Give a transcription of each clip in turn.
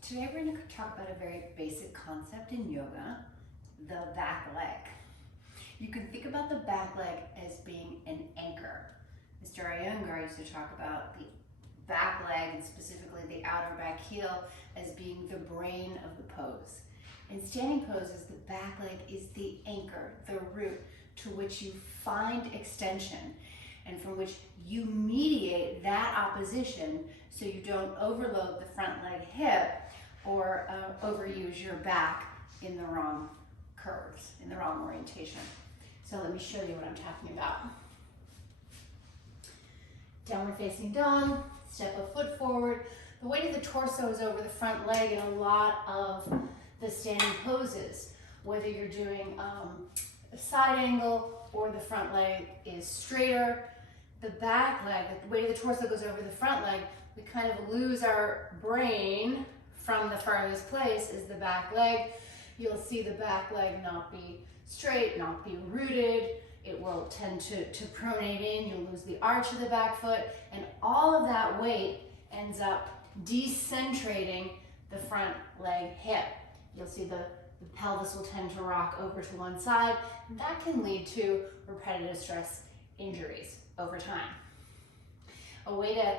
Today we're going to talk about a very basic concept in yoga, the back leg. You can think about the back leg as being an anchor. Mr. Iyengar used to talk about the back leg, and specifically the outer back heel, as being the brain of the pose. In standing poses, the back leg is the anchor, the root to which you find extension and from which you mediate that opposition so you don't overload the front leg hip or overuse your back in the wrong curves, in the wrong orientation. So let me show you what I'm talking about. Downward facing dog, step a foot forward. The weight of the torso is over the front leg in a lot of the standing poses. Whether you're doing a side angle or the front leg is straighter, the back leg, the weight of the torso goes over the front leg, we kind of lose our brain from the farthest place is the back leg. You'll see the back leg not be straight, not be rooted. It will tend to pronate in. You'll lose the arch of the back foot, and all of that weight ends up decentrating the front leg hip. You'll see the pelvis will tend to rock over to one side, and that can lead to repetitive stress injuries over time. A way to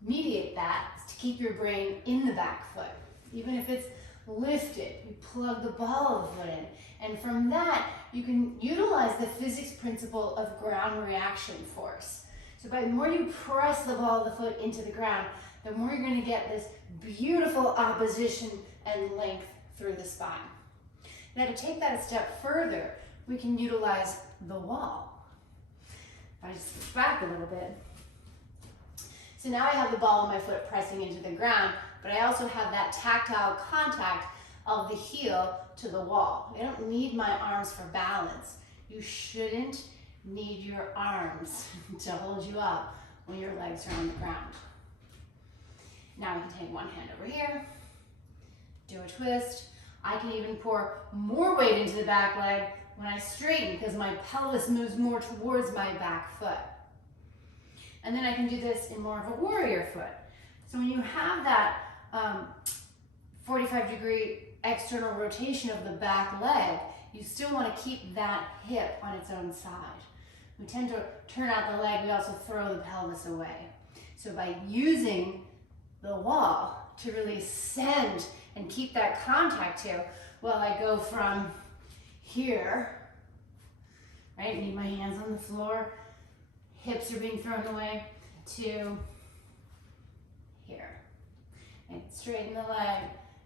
mediate that is to keep your brain in the back foot. Even if it's lifted, you plug the ball of the foot in. And from that, you can utilize the physics principle of ground reaction force. So by the more you press the ball of the foot into the ground, the more you're going to get this beautiful opposition and length through the spine. Now to take that a step further, we can utilize the wall. If I just switch back a little bit. So now I have the ball of my foot pressing into the ground, but I also have that tactile contact of the heel to the wall. I don't need my arms for balance. You shouldn't need your arms to hold you up when your legs are on the ground. Now we can take one hand over here, do a twist. I can even pour more weight into the back leg when I straighten because my pelvis moves more towards my back foot. And then I can do this in more of a warrior foot. So when you have that 45-degree external rotation of the back leg, you still want to keep that hip on its own side. We tend to turn out the leg, we also throw the pelvis away. So by using the wall to really send and keep that contact to, well, I go from here, right, need my hands on the floor, hips are being thrown away, to here. And straighten the leg,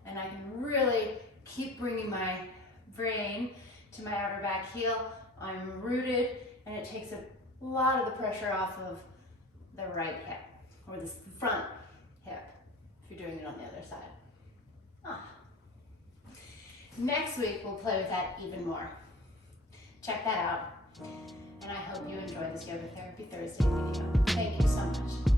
and I can really keep bringing my brain to my outer back heel. I'm rooted, and it takes a lot of the pressure off of the right hip, or the front hip, if you're doing it on the other side. Next week, we'll play with that even more. Check that out. And I hope you enjoy this Yoga Therapy Thursday video. Thank you so much.